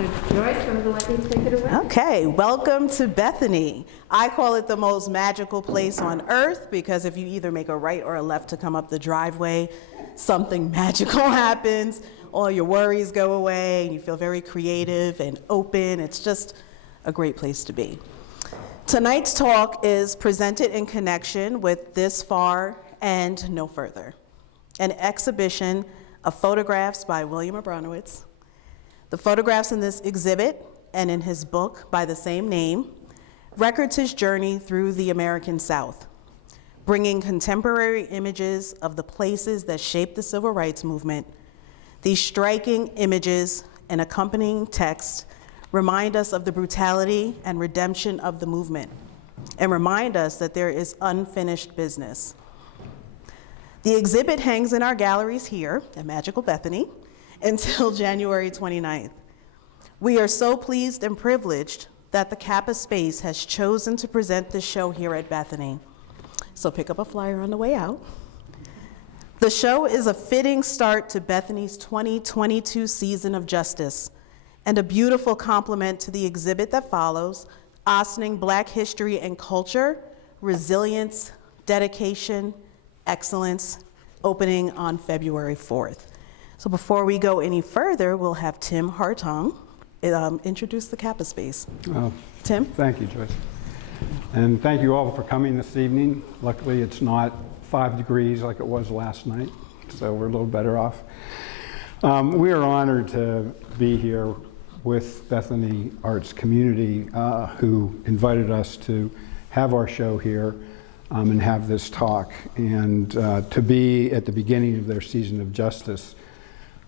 So Joyce, I'm going to let you take it away. Okay, welcome to Bethany. I call it the most magical place on earth because if you either make a right or a left to come up the driveway, something magical happens. All your worries go away, and you feel very creative and open. It's just a great place to be. Tonight's talk is presented in connection with This Far and No Further, an exhibition of photographs by William Abranowicz. The photographs in this exhibit and in his book by the same name records his journey through the American South, bringing contemporary images of the places that shaped the civil rights movement. These striking images and accompanying text remind us of the brutality and redemption of the movement and remind us that there is unfinished business. The exhibit hangs in our galleries here at Magical Bethany until January 29th. We are so pleased and privileged that the Kappa Space has chosen to present this show here at Bethany. So pick up a flyer on the way out. The show is a fitting start to Bethany's 2022 season of justice and a beautiful complement to the exhibit that follows, Ossining Black History and Culture, Resilience, Dedication, Excellence, opening on February 4th. So before we go any further, we'll have Tim Hartung introduce the Kappa Space. Tim? Thank you, Joyce. And thank you all for coming this evening. Luckily, it's not 5 degrees like it was last night, so we're a little better off. We are honored to be here with Bethany Arts Community, who invited us to have our show here and have this talk, and to be at the beginning of their season of justice.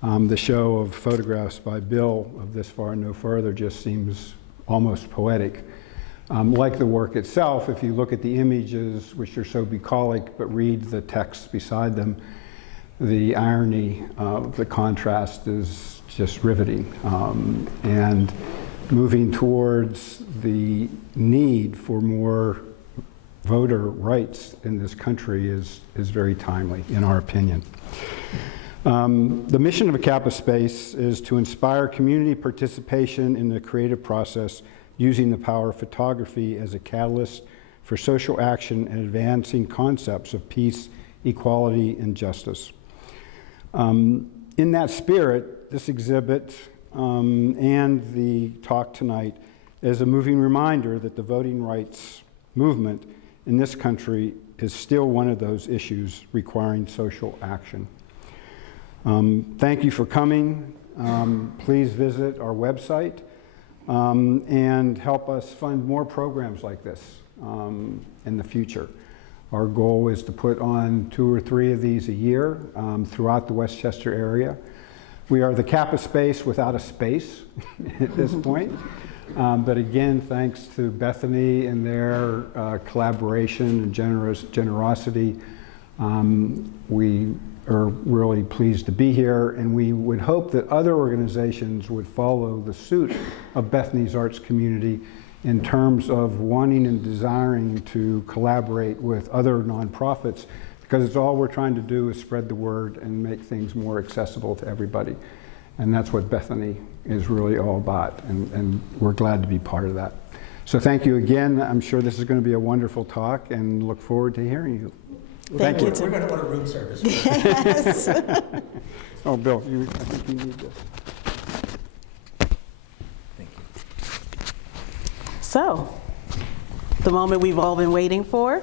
The show of photographs by Bill of This Far and No Further just seems almost poetic. Like the work itself, if you look at the images, which are so bucolic, but read the text beside them, the irony of the contrast is just riveting. And moving towards the need for more voter rights in this country is very timely, in our opinion. The mission of a Kappa Space is to inspire community participation in the creative process using the power of photography as a catalyst for social action and advancing concepts of peace, equality, and justice. In that spirit, this exhibit and the talk tonight is a moving reminder that the voting rights movement in this country is still one of those issues requiring social action. Thank you for coming. Please visit our website and help us fund more programs like this in the future. Our goal is to put on 2 or 3 of these a year throughout the Westchester area. We are the Kappa Space without a space at this point. But again, thanks to Bethany and their collaboration and generosity, we are really pleased to be here, and we would hope that other organizations would follow the suit of Bethany's arts community in terms of wanting and desiring to collaborate with other nonprofits, because it's all we're trying to do is spread the word and make things more accessible to everybody. And that's what Bethany is really all about, and we're glad to be part of that. So thank you again. I'm sure this is going to be a wonderful talk, and look forward to hearing you. Thank you. We're going to order room service. Yes. Oh, Bill, I think you need this. Thank you. So, the moment we've all been waiting for.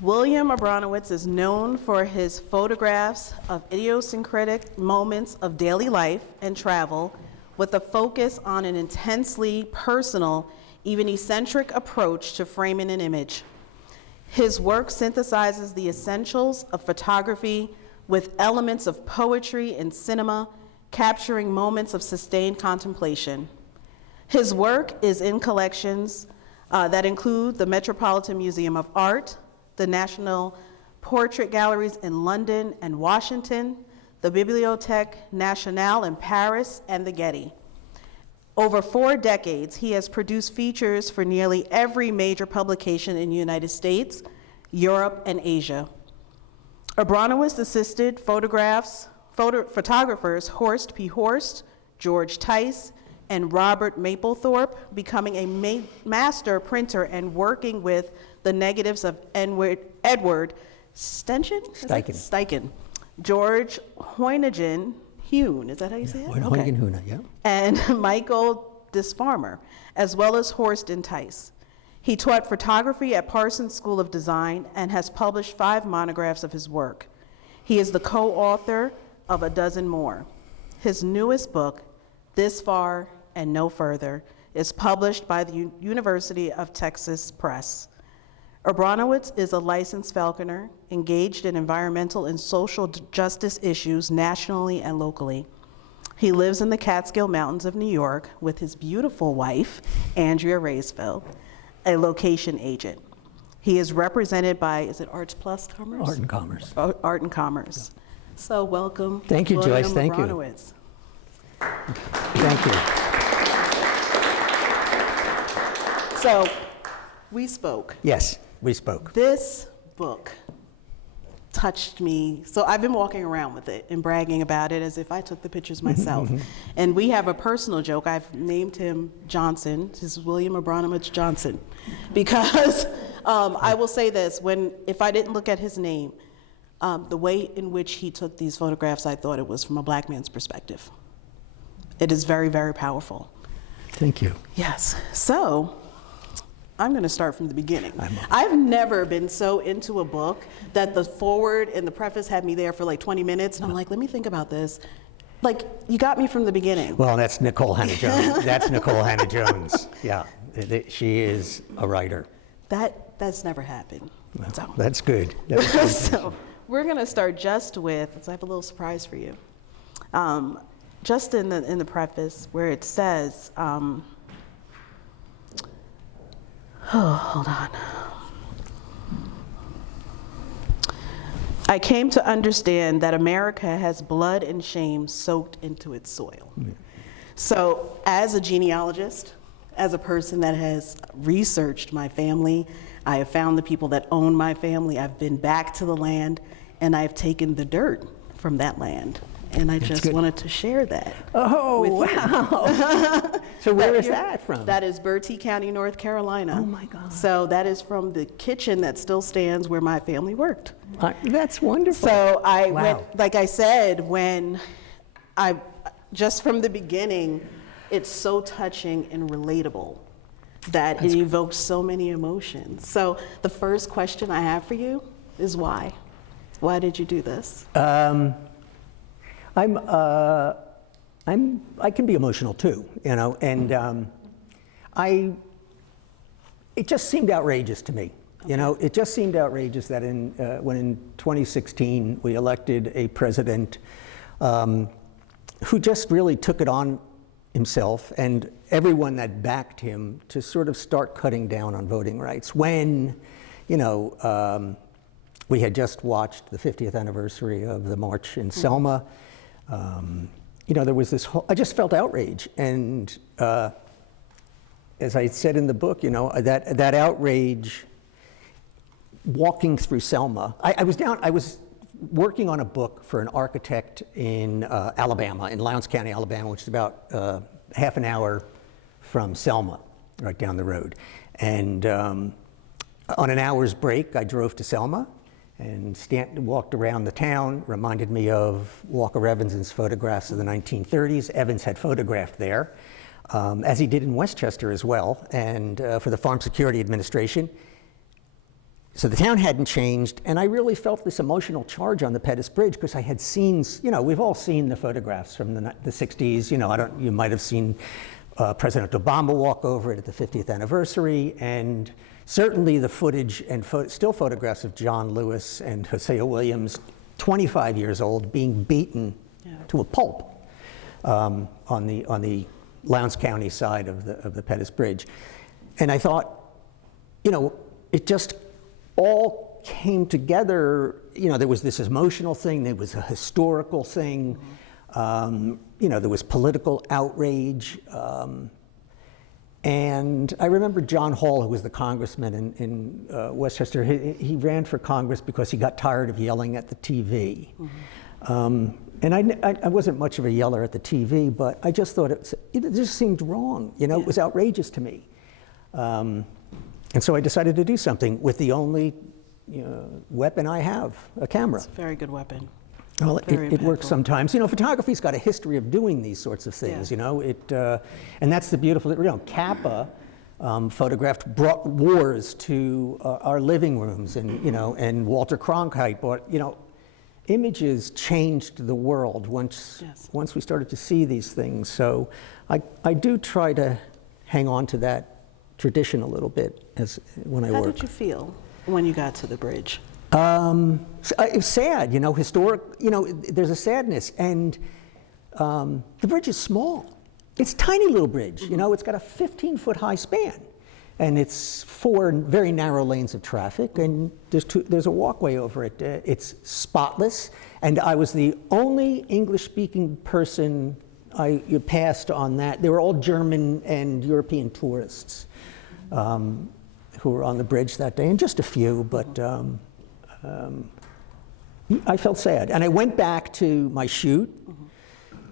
William Abranowicz is known for his photographs of idiosyncratic moments of daily life and travel with a focus on an intensely personal, even eccentric approach to framing an image. His work synthesizes the essentials of photography with elements of poetry and cinema, capturing moments of sustained contemplation. His work is in collections that include the Metropolitan Museum of Art, the National Portrait Galleries in London and Washington, the Bibliothèque Nationale in Paris, and the Getty. Over 4 decades, he has produced features for nearly every major publication in the United States, Europe, and Asia. Abranowicz assisted photographers Horst P. Horst, George Tice, and Robert Mapplethorpe, becoming a master printer and working with the negatives of Edward Steichen, George Hoyningen Hune, is that how you say it? Hoyningen Hune, yeah. And Michael Disfarmer, as well as Horst and Tice. He taught photography at Parsons School of Design and has published 5 monographs of his work. He is the co-author of a dozen more. His newest book, This Far and No Further, is published by the University of Texas Press. Abranowicz is a licensed falconer, engaged in environmental and social justice issues nationally and locally. He lives in the Catskill Mountains of New York with his beautiful wife, Andrea Raysville, a location agent. He is represented by, is it Arts Plus Commerce? Art and Commerce. Art and Commerce. So welcome. Thank you, William Joyce. Thank you. Abranowicz. Thank you. So we spoke. Yes, we spoke. This book touched me. So I've been walking around with it and bragging about it as if I took the pictures myself. And we have a personal joke. I've named him Johnson. This is William Abranowicz Johnson. Because I will say this, if I didn't look at his name, the way in which he took these photographs, I thought it was from a black man's perspective. It is very, very powerful. Thank you. Yes. So I'm going to start from the beginning. I've never been so into a book that the forward and the preface had me there for like 20 minutes, and I'm like, let me think about this. Like, you got me from the beginning. Well, that's Nicole Hannah-Jones. That's Nicole Hannah-Jones. Yeah, she is a writer. That's never happened. Well, So. that's good. That's good. So we're going to start just with, so I have a little surprise for you. Just in the preface where it says, hold on. I came to understand that America has blood and shame soaked into its soil. So as a genealogist, as a person that has researched my family, I have found the people that own my family, I've been back to the land, and I've taken the dirt from that land. And I just wanted to share that. Oh, with you. wow. So where is that from? That is Bertie County, North Carolina. Oh, my God. So that is from the kitchen that still stands where my family worked. That's wonderful. So I Wow. went, like I said, just from the beginning, it's so touching and relatable that it evokes so many emotions. So the first question I have for you is why? Why did you do this? I can be emotional too, you know, and it just seemed outrageous to me. You know, it just seemed outrageous that when in 2016 we elected a president who just really took it on himself and everyone that backed him to sort of start cutting down on voting rights when, you know, we had just watched the 50th anniversary of the march in Selma. You know, there was this whole, I just felt outrage. And as I said in the book, you know, that outrage, walking through Selma, I was working on a book for an architect in Alabama, in Lowndes County, Alabama, which is about half an hour from Selma, right down the road. And on an hour's break, I drove to Selma and walked around the town, reminded me of Walker Evans's photographs of the 1930s. Evans had photographed there, as he did in Westchester as well, and for the Farm Security Administration. So the town hadn't changed, and I really felt this emotional charge on the Pettus Bridge because I had seen, you know, we've all seen the photographs from the 60s. You know, you might have seen President Obama walk over it at the 50th anniversary, and certainly the footage and still photographs of John Lewis and Hosea Williams, 25 years old, being beaten to a pulp on the Lowndes County side of the Pettus Bridge. And I thought, you know, it just all came together. You know, there was this emotional thing, there was a historical thing, you know, there was political outrage. And I remember John Hall, who was the congressman in Westchester, he ran for Congress because he got tired of yelling at the TV. And I wasn't much of a yeller at the TV, but I just thought it just seemed wrong. You know, it was outrageous to me. And so I decided to do something with the only weapon I have, a camera. It's a very good weapon. Well, Very it works impactful. sometimes. You know, photography's got a history of doing these sorts of things, Yeah. you know. And that's the beautiful, Kappa photographed, brought wars to our living rooms, and, and Walter Cronkite brought, images changed the world once we started to see these things. So I do try to hang on to that tradition a little bit when I work. How did you feel when you got to the bridge? It was sad, historic, there's a sadness. And the bridge is small. It's a tiny little bridge, it's got a 15-foot high span. And it's 4 very narrow lanes of traffic, and there's a walkway over it. It's spotless, and I was the only English-speaking person you passed on that. They were all German and European tourists who were on the bridge that day, and just a few, but I felt sad. And I went back to my shoot.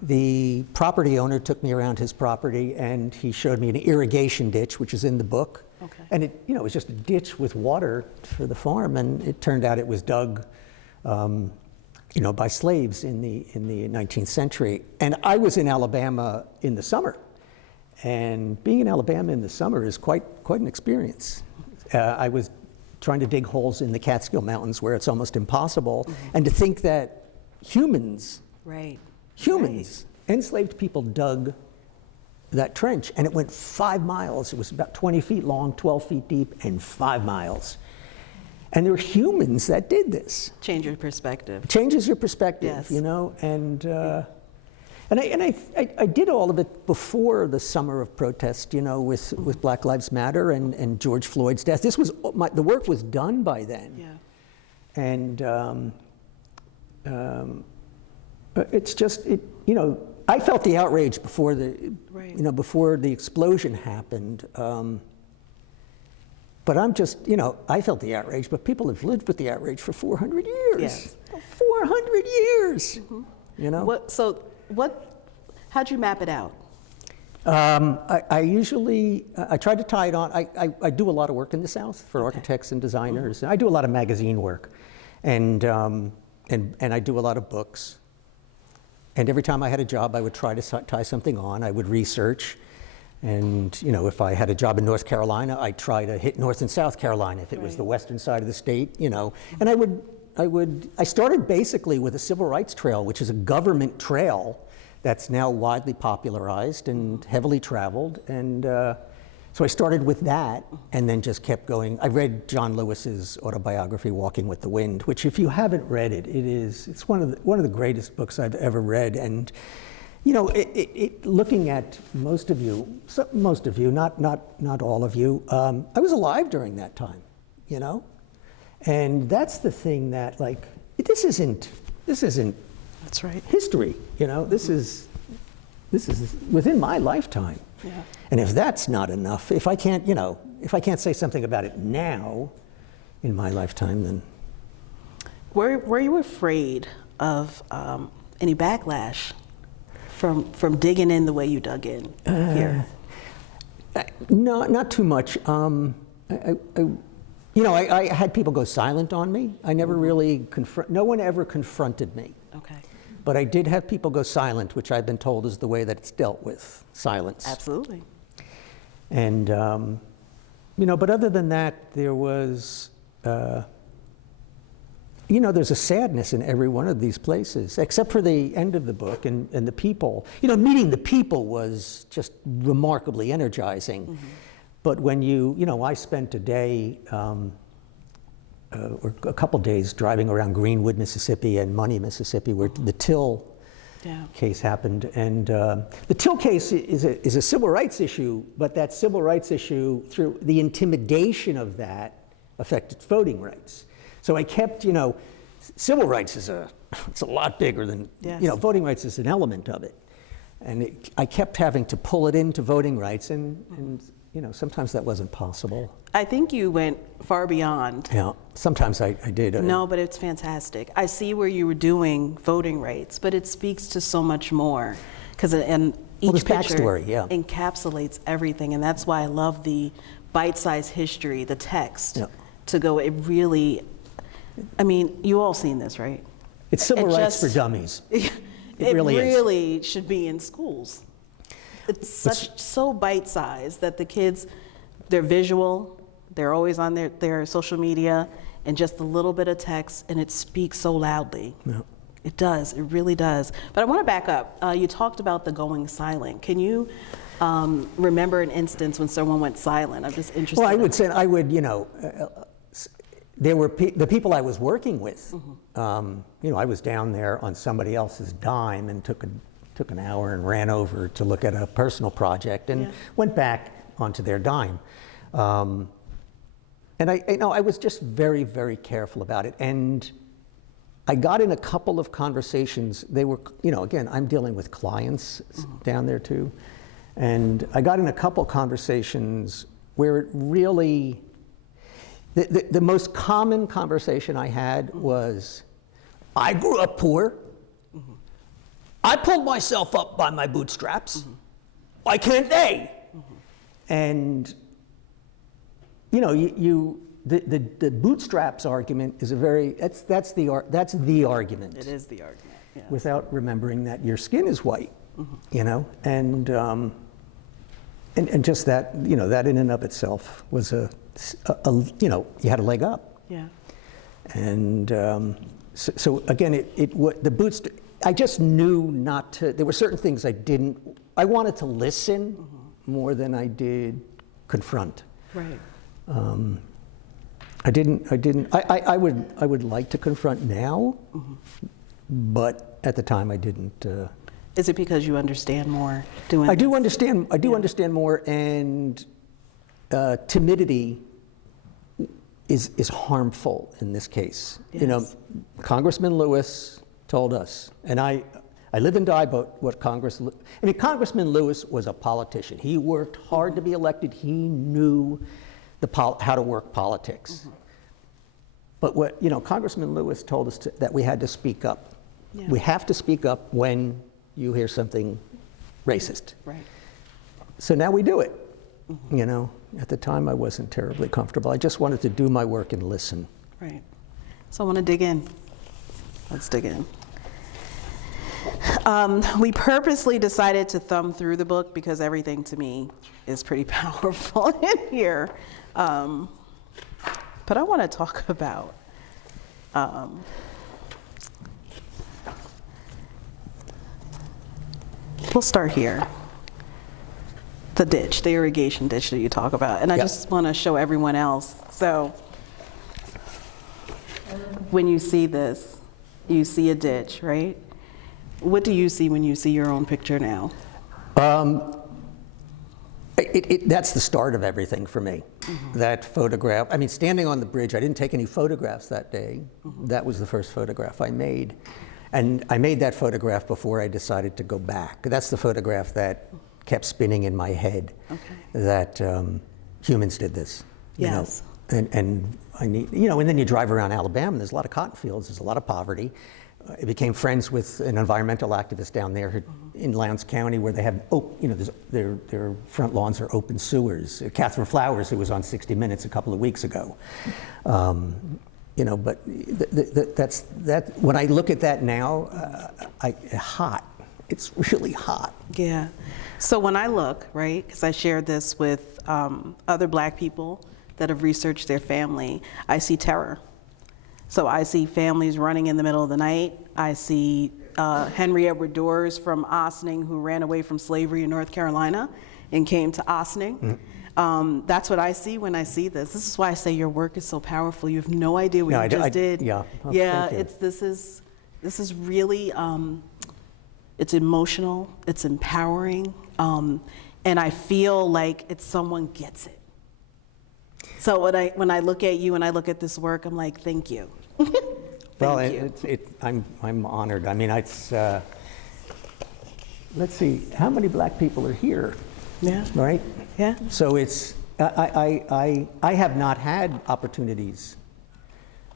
The property owner took me around his property, and he showed me an irrigation ditch, which is in the book. Okay. And it was just a ditch with water for the farm, and it turned out it was dug, by slaves in the 19th century. And I was in Alabama in the summer, and being in Alabama in the summer is quite an experience. I was trying to dig holes in the Catskill Mountains where it's almost impossible, and to think that humans, enslaved people dug that trench, and it went 5 miles. It was about 20 feet long, 12 feet deep, and 5 miles. And there were humans that did this. Change your perspective. It changes your perspective, Yes. And I did all of it before the summer of protest, with Black Lives Matter and George Floyd's death. The work was done by then. Yeah. And it's just, I felt the outrage before before the explosion happened. But I'm just, I felt the outrage, but people have lived with the outrage for 400 years. Yes. 400 years, How'd you map it out? I usually, I try to tie it on. I do a lot of work in the South for architects and designers. I do a lot of magazine work, and I do a lot of books. And every time I had a job, I would try to tie something on. I would research. And, if I had a job in North Carolina, I'd try to hit North and South Carolina if it was the western side of the state, And I started basically with a civil rights trail, which is a government trail that's now widely popularized and heavily traveled. And so I started with that and then just kept going. I read John Lewis's autobiography, Walking with the Wind, which if you haven't read it, it's one of the greatest books I've ever read. And looking at most of you, not all of you, I was alive during that time, And that's the thing that, this isn't That's right. history, This is within my lifetime. Yeah. And if that's not enough, if I can't say something about it now in my lifetime, then Were you afraid of any backlash from digging in the way you dug in here? no, not too much. I had people go silent on me. I never really no one ever confronted me. Okay. But I did have people go silent, which I've been told is the way that it's dealt with, silence. Absolutely. And, but other than that, there was, there's a sadness in every one of these places, except for the end of the book and the people. Meeting the people was just remarkably energizing. Mm-hmm. But when I spent a day, or a couple days driving around Greenwood, Mississippi and Money, Mississippi, where the Till case happened. And the Till case is a civil rights issue, but that civil rights issue, through the intimidation of that, affected voting rights. So I kept, civil rights it's a lot bigger than, voting rights is an element of it. And I kept having to pull it into voting rights, and sometimes that wasn't possible. I think you went far beyond Sometimes I did. No, but it's fantastic. I see where you were doing voting rights, but it speaks to so much more because each there's picture backstory, yeah. encapsulates everything, and that's why I love the bite-sized history, the text, Yeah. to go. It really, I mean, you all seen this, right? It's civil It rights for just- dummies. It really is. really should be in schools. It's so bite-sized that the kids, they're visual, they're always on their social media, and just a little bit of text, and it speaks so loudly. Yeah. It does, it really does. But I want to back up. You talked about the going silent. Can you remember an instance when someone went silent? I'm just interested. Well, I in- would say, there were the people I was working with. I was down there on somebody else's dime and took an hour and ran over to look at a personal project and went back onto their dime. And I was just very, very careful about it. And I got in a couple of conversations. They were, again, I'm dealing with clients down there too. And I got in a couple conversations where it really, the most common conversation I had was, I grew up poor. I pulled myself up by my bootstraps. Why can't they? And the bootstraps argument is that's the argument. It is the argument, yes. Without remembering that your skin is white, and just that, that in and of itself was you had a leg up. Yeah. And so again, the boots. I just knew not to. There were certain things I wanted to listen more than I did confront. Right. I would like to confront now, but at the time I didn't. Is it because you understand more doing I do this? understand. I do understand more, and timidity is harmful in this case. Yes. Congressman Lewis told us, and I live and die by what Congressman Lewis was a politician. He worked hard to be elected. He knew how to work politics. But what Congressman Lewis told us that we had to speak up. Yeah. We have to speak up when you hear something racist. Right. So now we do it. At the time I wasn't terribly comfortable. I just wanted to do my work and listen. Right. So I want to dig in. Let's dig in. We purposely decided to thumb through the book because everything to me is pretty powerful in here. But I want to talk about we'll start here. The ditch, the irrigation ditch that you talk about. And I just want to show everyone else. So when you see this, you see a ditch, right? What do you see when you see your own picture now? That's the start of everything for me. That photograph, standing on the bridge, I didn't take any photographs that day. That was the first photograph I made. And I made that photograph before I decided to go back. That's the photograph that kept spinning in my head, that humans did this. Yes. And I need, and then you drive around Alabama, and there's a lot of cotton fields, there's a lot of poverty. I became friends with an environmental activist down there in Lowndes County, where they have, their front lawns are open sewers. Catherine Flowers, who was on 60 Minutes a couple of weeks ago. But that's when I look at that now, hot. It's really hot. Yeah. So when I look, right, because I shared this with other Black people that have researched their family, I see terror. So I see families running in the middle of the night. I see Henry Edward Dawes from Ossining, who ran away from slavery in North Carolina and came to Ossining. That's what I see when I see this. This is why I say your work is so powerful. You have no idea what you just did. Yeah. Oh, yeah. thank you. This is really it's emotional. It's empowering, and I feel like someone gets it. So when I look at you and I look at this work, I'm like, thank you. Well, you. I'm honored. It's let's see, how many Black people are here? Yeah. Right? Yeah. So I have not had opportunities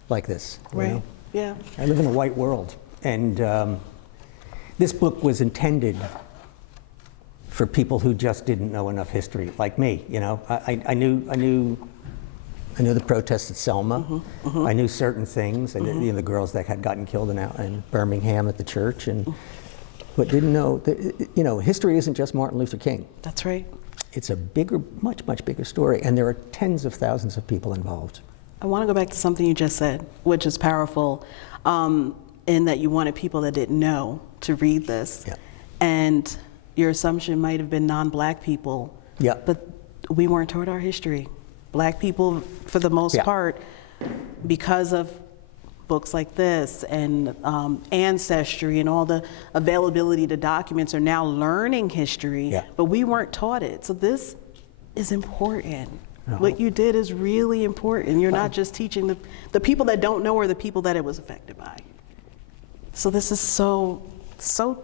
like this. you Right. know? Yeah. I live in a white world, and this book was intended for people who just didn't know enough history, like me. You know, I knew the protests at Selma. I knew certain things. I knew the girls that had gotten killed in Birmingham at the church, but didn't know that, history isn't just Martin Luther King. That's right. It's a bigger, much, much bigger story, and there are tens of thousands of people involved. I want to go back to something you just said, which is powerful, in that you wanted people that didn't know to read this. Yeah. And your assumption might have been non-Black people. Yeah. But we weren't taught our history. Black people, for the most Yeah. part, because of books like this and Ancestry and all the availability to documents, are now learning history, Yeah. but we weren't taught it. So this is important. No. What you did is really important. You're not just teaching the people that don't know, or the people that it was affected by. So this is so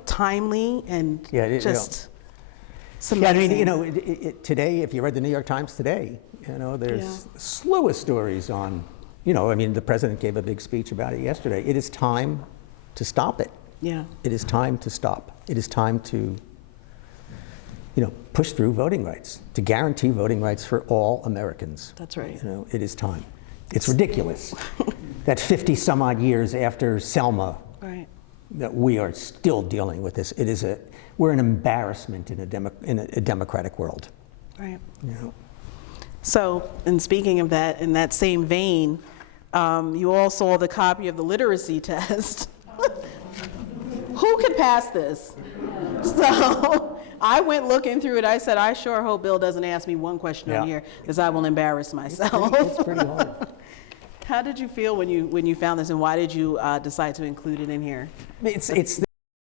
timely and Yeah, just it's Yeah, I mean, amazing. today, if you read the New York Times today, there's Yeah. a slew of stories on, the president gave a big speech about it yesterday. It is time to stop it. Yeah. It is time to stop. It is time to, push through voting rights, to guarantee voting rights for all Americans. That's right. It is time. It's ridiculous that 50 some odd years after Selma, Right. that we are still dealing with this. We're an embarrassment in a democratic world. Right. You know? So, and speaking of that, in that same vein, you all saw the copy of the literacy test. Who could pass this? So I went looking through it. I said, I sure hope Bill doesn't ask me one question on Yeah. here, because I will embarrass myself. It's pretty hard. How did you feel when you found this, and why did you decide to include it in here? It's